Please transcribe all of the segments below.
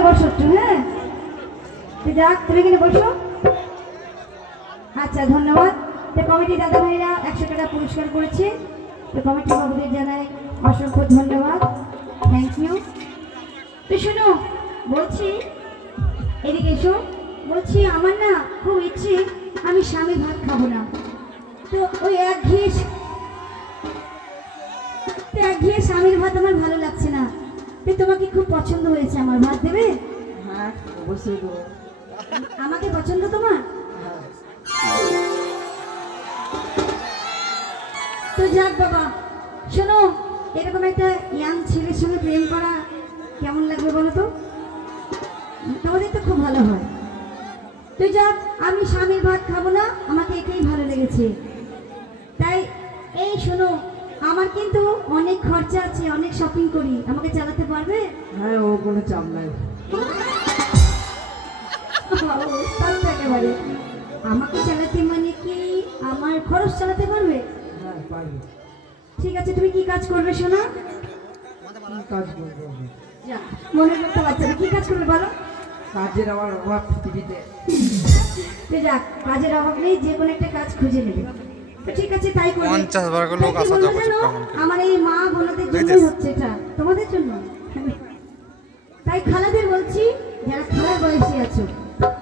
এখানে বসো একটু। হ্যাঁ যাক, তুমি এখানে বসো। আচ্ছা ধন্যবাদ। তো কমিটি দাদা ভাইরা 100 টাকা পুরস্কার করেছে। তো কমিটি বাবুদের জানাই অসংখ্য ধন্যবাদ, থ্যাংক ইউ। তো শোনো, বলছি এদিকে এসো। বলছি আমার না খুব ইচ্ছে আমি স্বামী ভাত খাবো না। তো ওই একঘেয়ে স্বামীর ভাত আমার ভালো লাগছে না। তো তোমাকে খুব পছন্দ হয়েছে আমার ভাত, দেবে? হ্যাঁ অবশ্যই দেবো। আমাকে পছন্দ তোমার? তো যাক বাবা, শোনো, এরকম একটা ইয়াং ছেলের সঙ্গে প্রেম করা কেমন লাগবে বলো তো? তোমাদের তো খুব ভালো হয়। তো যাক, আমি স্বামীর ভাত খাবো না, আমাকে একেই ভালো লেগেছে। তাই এই শোনো, আমার কিন্তু অনেক খরচা আছে, অনেক শপিং করি, আমাকে চালাতে পারবে? হ্যাঁ ও কোনো চাপ নাই। একেবারে আমাকে চালাতে মানে কি আমার খরচ চালাতে পারবে? হ্যাঁ পারবো। ঠিক আছে, তুমি কি কাজ করবে শোনা? কাজ করবো। মনে করতে পারছো না, কি কাজ করবে বলো? কাজের আমার অভাব পৃথিবীতে। যাক, কাজের অভাব নেই, যে কোনো একটা কাজ খুঁজে নেবে। ঠিক আছে, তাই করবে। 50 বার লোক আসা যাবে। আমার এই মা বোনদের জন্যই হচ্ছে এটা, তোমাদের জন্য। তাই খালাদের বলছি, যারা খালার বয়সে আছো,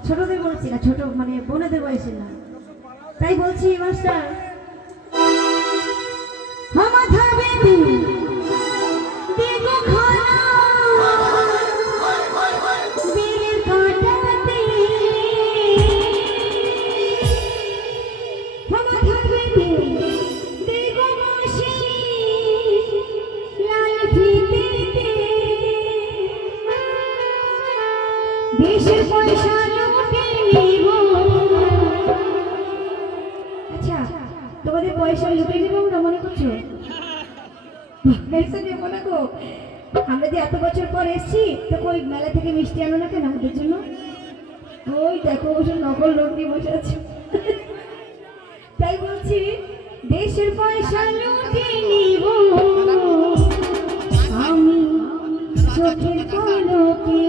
ছোটদের বলছি না, ছোট মানে বোনেদের বয়সে না। তাই বলছি মাস্টার, মাথা বেবি দেখো খানা বেলের কাটাতে, মাথা বেবি দেখো মাসি লাল ফিতেতে, দেশের পয়সা লুটে নিব। আচ্ছা, তোমাদের পয়সা লুটে নিব না মনে করছো? মনে গো, আমরা যে এত বছর পর এসছি, তো ওই মেলা থেকে মিষ্টি আনো না কেন আমাদের জন্য? ওই দেখো বসে নকল লোক দিয়ে বসে আছে। তাই বলছি, দেশের পয়সা লুটে নিব আমি চোখের পলকে।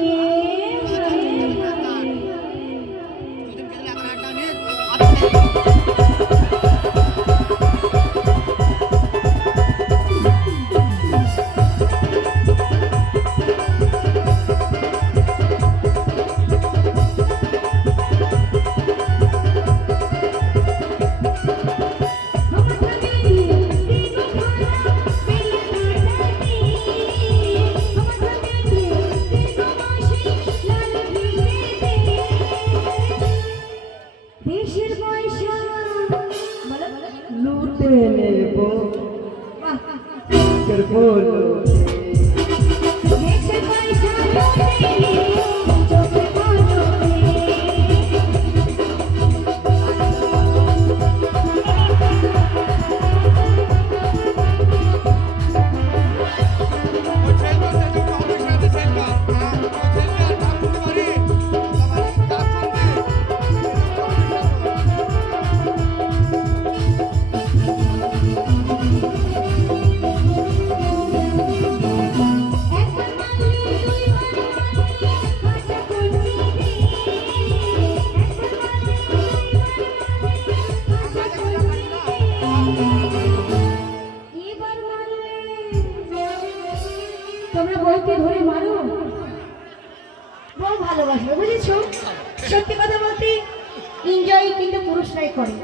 দেশের পয়সা লুটে নেব চোখের পলকে। দেশের পয়সা লুটে নিব চোখের পলকে। তোমরা বউকে ধরে মারো, বউ ভালোবাসবে, বুঝেছো? সত্যি কথা বলতে এনজয় কিন্তু পুরুষরাই করে।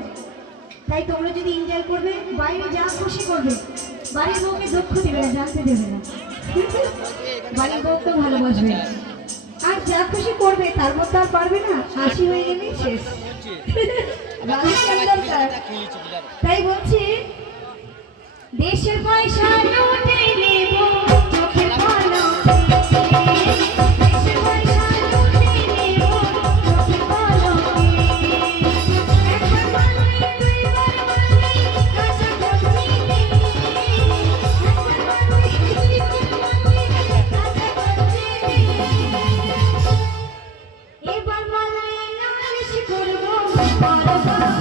তাই তোমরা যদি এনজয় করবে, বাইরে যা খুশি করবে, বাড়ির বউকে দুঃখ দেবে না, জানতে দেবে না। বাড়ির বউ তো ভালোবাসবে, আর যা খুশি করবে তার মধ্যে আর পারবে না, হাসি হয়ে গেলেই শেষ। তাই বলছি, দেশের পয়সা লুটে নেব চোখের পলকে। দেশের পয়সা লুটে নেব চোখের পলকে। একবার বললে দুইবার বললে কাঁচা কচি নেই। একবার বললে দুইবার বললে কাঁচা কচি নেই। এবার বললে নালিশ করবো বড় বড়।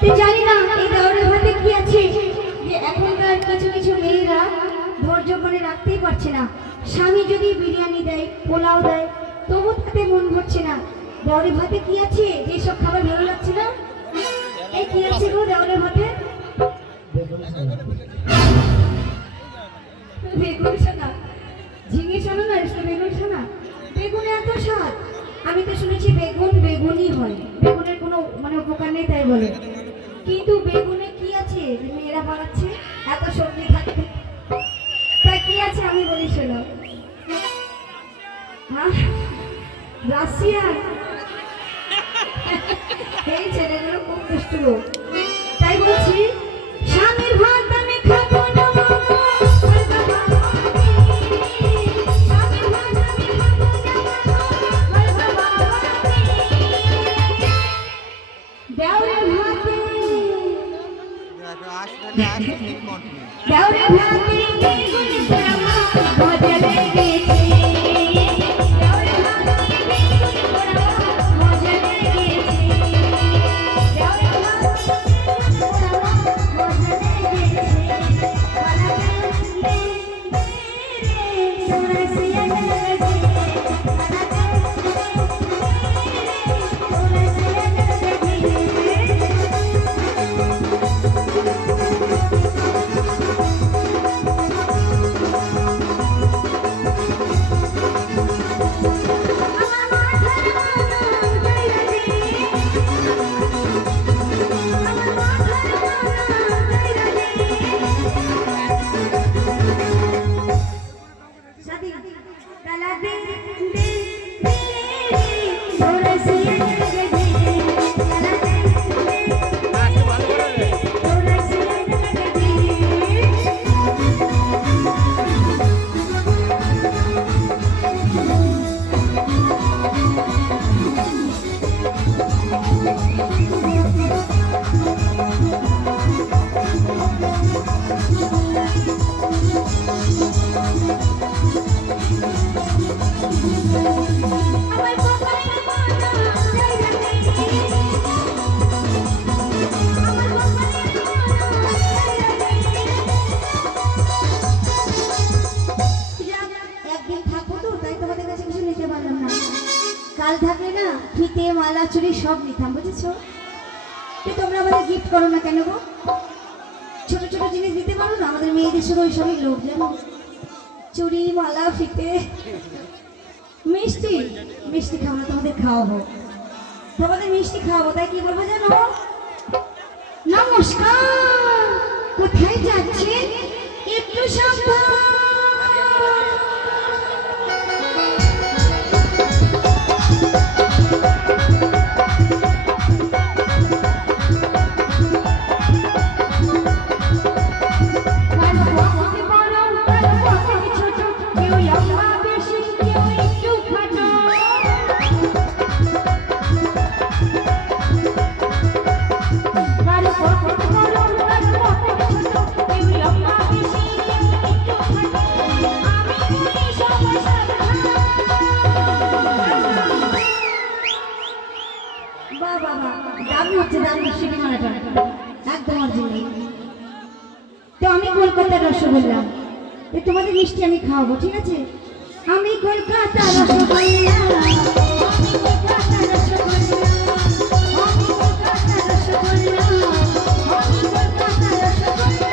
তুই জানি না এই দেওয়ারের ভাতে কি আছে, যে এখনকার কিছু কিছু মেয়েরা ধৈর্য করে রাখতেই পারছে না। স্বামী যদি বিরিয়ানি দেয়, পোলাও দেয়, তবু তাতে মন ভরছে না। দেওয়ারের ভাতে কি আছে যে সব খাবার ভালো লাগছে না? এই কি আছে গো দেওয়ারের ভাতে? বেগুন ছানা, ঝিঙে ছানা না, এটা বেগুন ছানা। বেগুনে এত স্বাদ, আমি তো শুনেছি বেগুন বেগুনই হয়, বেগুনের কোনো মানে উপকার নেই তাই বলে। কিন্তু বেগুনে কি আছে যে মেয়েরা বানাচ্ছে এত সবজি থাকতে? তাই কি আছে আমি বলি শোনো। হ্যাঁ, রাশিয়া। এই ছেলেগুলো খুব দুষ্টু। তাই বলছি স্বামীর ভাত আমি খাবো না। দেওরের ভাতে দেওরের ভাতে বেগুন পোড়া মজা লেগেছে। দেওরের ভাতে বেগুন পোড়া মজা লেগেছে। দেওরের ভাতে পোড়া মজা লেগেছে। পালা দে তোরা সিয়া লেগেছে। পালা দে তোরা সিয়া কাল থাকলে না ফিতে মালা চুড়ি সব নিতাম, বুঝেছো? তোমরা আমাদের গিফট করো না কেন গো? ছোট ছোট জিনিস দিতে পারো না? আমাদের মেয়েদের শুধু ওই সবই লোক, জানো? চুড়ি মালা ফিতে মিষ্টি। মিষ্টি খাবো না, তোমাদের খাওয়াবো, তোমাদের মিষ্টি খাওয়াবো। তাই কি বলবো জানো? নমস্কার, কোথায় যাচ্ছেন? একটু সাবধান। তো আমি কলকাতার রসগোল্লা, তোমাদের মিষ্টি আমি খাওয়াবো, ঠিক আছে? আমি কলকাতার রসগোল্লা, আমি কলকাতার রসগোল্লা, আমি কলকাতার রসগোল্লা, আমি কলকাতার রসগোল্লা।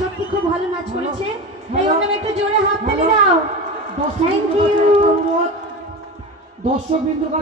সত্যি খুব ভালো নাচ করেছে, তাই ওর নামে একটু জোরে হাত তালি দাও। দর্শক Thank বিন্দুর কাছে you. একটা অনুরোধ, দর্শক বিন্দুর কাছে